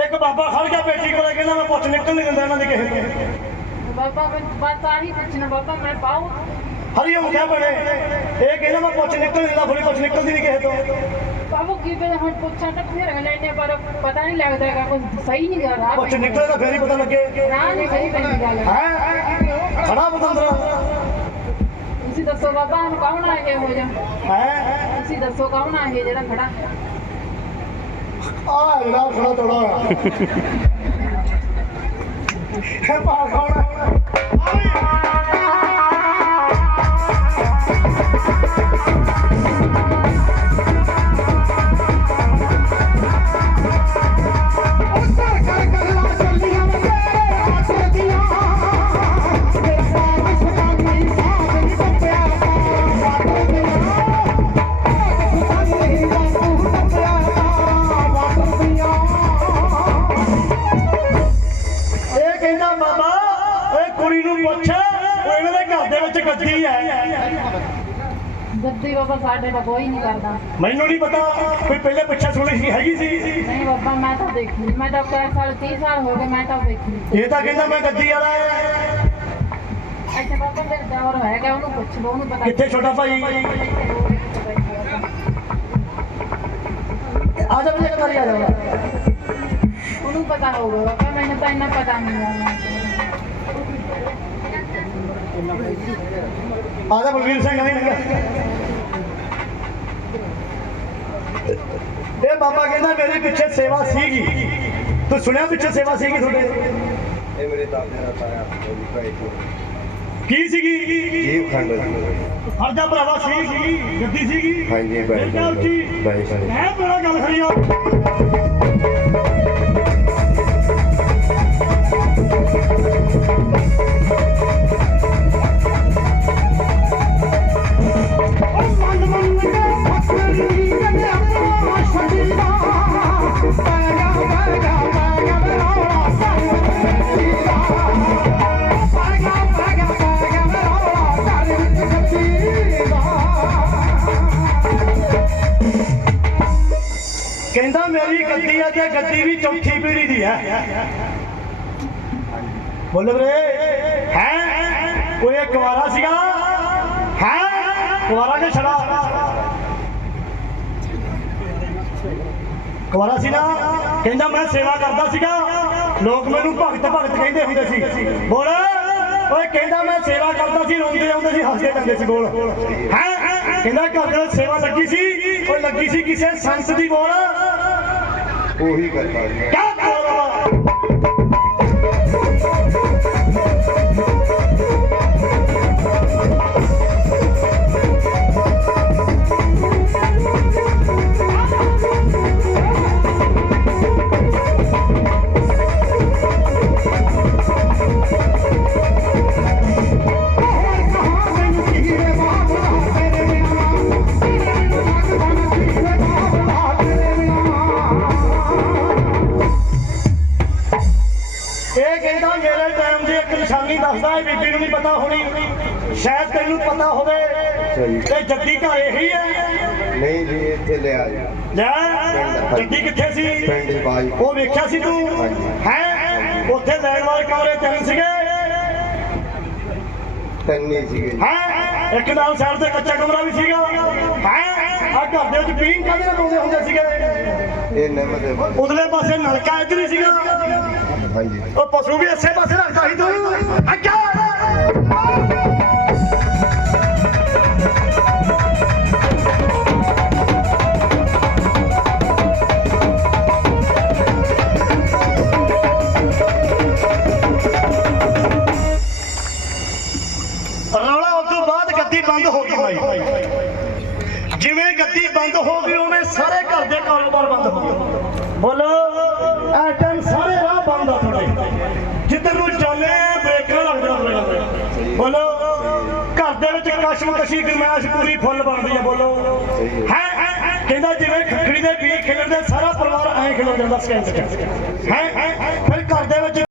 ਇੱਕ ਬਾਬਾ ਖੜ ਗਿਆ ਬੇਟੀ ਕੋਲੇ ਕਹਿੰਦਾ ਮੈਂ ਪੁੱਛ ਨਿਕਲ ਨਹੀਂ ਦਿੰਦਾ ਇਹਨਾਂ ਦੀ ਕਿਸੇ ਤੋਂ। ਬਾਬਾ ਮੈਂ ਬਸ ਆਹੀ ਪੁੱਛਣਾ ਬਾਬਾ ਮੈਂ ਪਾਉ ਹਰੀਓਮ ਕਿਆ ਬਣੇ ਇਹ ਕਹਿੰਦਾ ਮੈਂ ਪੁੱਛ ਨਿਕਲ ਨਹੀਂ ਦਿੰਦਾ ਥੋੜੀ ਪੁੱਛ ਨਿਕਲਦੀ ਨਹੀਂ ਕਿਸੇ ਤੋਂ। ਬਾਬੂ ਕੀ ਵੇ ਹੁਣ ਪੁੱਛਾਂ ਤਾਂ ਫੇਰ ਲੈਣੇ ਪਰ ਪਤਾ ਨਹੀਂ ਲੱਗਦਾ ਹੈਗਾ ਕੁਝ ਸਹੀ ਨਹੀਂ ਗਾ ਰਾਹ ਪੁੱਛ ਨਿਕਲੇ ਤਾਂ ਫੇਰ ਹੀ ਪਤਾ ਲੱਗੇ ਰਾਹ ਨਹੀਂ ਸਹੀ ਪੈਂਦੀ ਗੱਲ ਹੈ ਖੜਾ ਬਤੰਦਰਾ ਤੁਸੀਂ ਦੱਸੋ ਬਾਬਾ ਹੁਣ ਕੌਣ ਆ ਇਹ ਹੋ ਜਾ ਹੈ ਤੁਸੀਂ ਦੱਸੋ ਕੌਣ ਆ ਇਹ ਜਿਹੜਾ ਖੜਾ ਆ ਜਿਹੜਾ ਖੜਾ ਤੋੜਾ ਹੋਇਆ ਹੈ ਪਾ ਕੌਣ ਗੱਦੀ ਹੈ ਗੱਦੀ ਬਾਬਾ ਸਾਡੇ ਦਾ ਕੋਈ ਨਹੀਂ ਕਰਦਾ ਮੈਨੂੰ ਨਹੀਂ ਪਤਾ ਕੋਈ ਪਹਿਲੇ ਪਿੱਛੇ ਸੁਣੀ ਸੀ ਹੈਗੀ ਸੀ ਨਹੀਂ ਬਾਬਾ ਮੈਂ ਤਾਂ ਦੇਖੀ ਮੈਂ ਤਾਂ 4 ਸਾਲ 30 ਸਾਲ ਹੋ ਗਏ ਮੈਂ ਤਾਂ ਦੇਖੀ ਇਹ ਤਾਂ ਕਹਿੰਦਾ ਮੈਂ ਗੱਦੀ ਵਾਲਾ ਹੈ ਅੱਛਾ ਬਾਬਾ ਮੇਰੇ ਦੌਰ ਹੈਗਾ ਉਹਨੂੰ ਪੁੱਛ ਲਓ ਉਹਨੂੰ ਪਤਾ ਕਿੱਥੇ ਛੋਟਾ ਭਾਈ ਆ ਜਾ ਮੇਰੇ ਘਰ ਆ ਜਾ ਉਹਨੂੰ ਪਤਾ ਹੋਊਗਾ ਬਾਬਾ ਮੈਨੂੰ ਤਾਂ ਇੰਨਾ ਪਤਾ ਨਹੀਂ ਹੈ ਆਜਾ ਬਲਵੀਰ ਸਿੰਘ ਨਹੀਂ ਲੱਗਾ ਇਹ ਬਾਬਾ ਕਹਿੰਦਾ ਮੇਰੇ ਪਿੱਛੇ ਸੇਵਾ ਸੀਗੀ ਤੂੰ ਸੁਣਿਆ ਪਿੱਛੇ ਸੇਵਾ ਸੀਗੀ ਤੁਹਾਡੇ ਇਹ ਮੇਰੇ ਦਾਦੇ ਦਾ ਤਾਇਆ ਕੀ ਸੀਗੀ ਜੀਵ ਖੰਡ ਹਰਜਾ ਭਰਾਵਾ ਸੀਗੀ ਗੱਦੀ ਸੀਗੀ ਹਾਂਜੀ ਬਾਈ ਮੈਂ ਬੜਾ ਗੱਲ ਕਰੀ ਆ ਕਹਿੰਦਾ ਮੇਰੀ ਗੱਦੀ ਹੈ ਤੇ ਗੱਦੀ ਵੀ ਚੌਥੀ ਪੀੜੀ ਦੀ ਹੈ ਬੋਲ ਵੀਰੇ ਹੈ ਕੋਈ ਇੱਕ ਕੁਵਾਰਾ ਸੀਗਾ ਹੈ ਕੁਵਾਰਾ ਕਿ ਛੜਾ ਕੁਵਾਰਾ ਸੀ ਨਾ ਕਹਿੰਦਾ ਮੈਂ ਸੇਵਾ ਕਰਦਾ ਸੀਗਾ ਲੋਕ ਮੈਨੂੰ ਭਗਤ ਭਗਤ ਕਹਿੰਦੇ ਹੁੰਦੇ ਸੀ ਬੋਲ ਓਏ ਕਹਿੰਦਾ ਮੈਂ ਸੇਵਾ ਕਰਦਾ ਸੀ ਰੋਂਦੇ ਆਉਂਦੇ ਸੀ ਹੱਸਦੇ ਜਾਂਦੇ ਸੀ ਬੋਲ ਹੈ ਕਹਿੰਦਾ ਘਰ ਦੇ ਸੇਵਾ ਲੱਗੀ ਸੀ ਉਹ ਲੱਗੀ ਸੀ ਕਿਸੇ ਸੰਤ ਦੀ ਬੋਲ ਉਹੀ ਕਰਦਾ ਜੀ ਕਿਆ ਮੇਰੇ ਟਾਈਮ ਦੀ ਇੱਕ ਨਿਸ਼ਾਨੀ ਦੱਸਦਾ ਹੈ ਬੀਬੀ ਨੂੰ ਨਹੀਂ ਪਤਾ ਹੋਣੀ ਸ਼ਾਇਦ ਤੈਨੂੰ ਪਤਾ ਹੋਵੇ ਤੇ ਜੱਦੀ ਘਰ ਇਹੀ ਹੈ ਨਹੀਂ ਜੀ ਇੱਥੇ ਲਿਆ ਜੀ ਲੈ ਜੱਦੀ ਕਿੱਥੇ ਸੀ ਪਿੰਡ ਬਾਈ ਉਹ ਵੇਖਿਆ ਸੀ ਤੂੰ ਹੈ ਉੱਥੇ ਲੈਣ ਵਾਲੇ ਕਮਰੇ ਤਿੰਨ ਸੀਗੇ ਤੰਨੀ ਸੀਗੇ ਹੈ ਇੱਕ ਨਾਲ ਸਾਈਡ ਤੇ ਕੱਚਾ ਕਮਰਾ ਵੀ ਸੀਗਾ ਹੈ ਆ ਘਰ ਦੇ ਵਿੱਚ ਪੀਣ ਕਾਹਦੇ ਨਾਲ ਪਾਉਂਦੇ ਹੁੰਦੇ ਸੀਗੇ ਇਹ ਨਿੰਮ ਦੇ ਉਧਰਲੇ ਪਾਸੇ ਨਲਕਾ ਇੱਧਰ ਹੀ ਸੀਗਾ ਹਾਂਜੀ ਉਹ ਪਸ਼ੂ ਵੀ ਇਸੇ ਪਾਸੇ ਰੱਖਦਾ ਸੀ ਤੂੰ ਅੱਗੇ ਰੌਲਾ ਉਸ ਤੋਂ ਬਾਅਦ ਗੱਦੀ ਬੰਦ ਹੋ ਗਈ ਭਾਈ ਜਿਵੇਂ ਗੱਦੀ ਬੰਦ ਹੋ ਗਈ ਉਵੇਂ ਸਾਰੇ ਘਰ ਦੇ ਕਾਰੋਬਾਰ ਬੰਦ ਹੋ ਗਏ ਬੋਲੋ ਐ ਟਾਈਮ ਸਾਰੇ ਰਾਹ ਬੰਦ ਆ ਤੁਹਾਡੇ ਜਿੱਧਰ ਨੂੰ ਚੱਲੇ ਬ੍ਰੇਕਾਂ ਲੱਗਦੀਆਂ ਬੋਲੋ ਘਰ ਦੇ ਵਿੱਚ ਕਸ਼ਮਕਸ਼ੀ ਗਰਮੈਸ਼ ਪੂਰੀ ਫੁੱਲ ਬਣਦੀ ਹੈ ਬੋਲੋ ਹੈ ਕਹਿੰਦਾ ਜਿਵੇਂ ਖੱਖੜੀ ਦੇ ਬੀਜ ਖਿਲਰਦੇ ਸਾਰਾ ਪਰਿਵਾਰ ਐਂ ਖਿਲਰ ਜਾਂਦਾ ਸਕੈਂਟ ਹੈ ਫਿਰ ਘਰ ਦੇ ਵਿੱਚ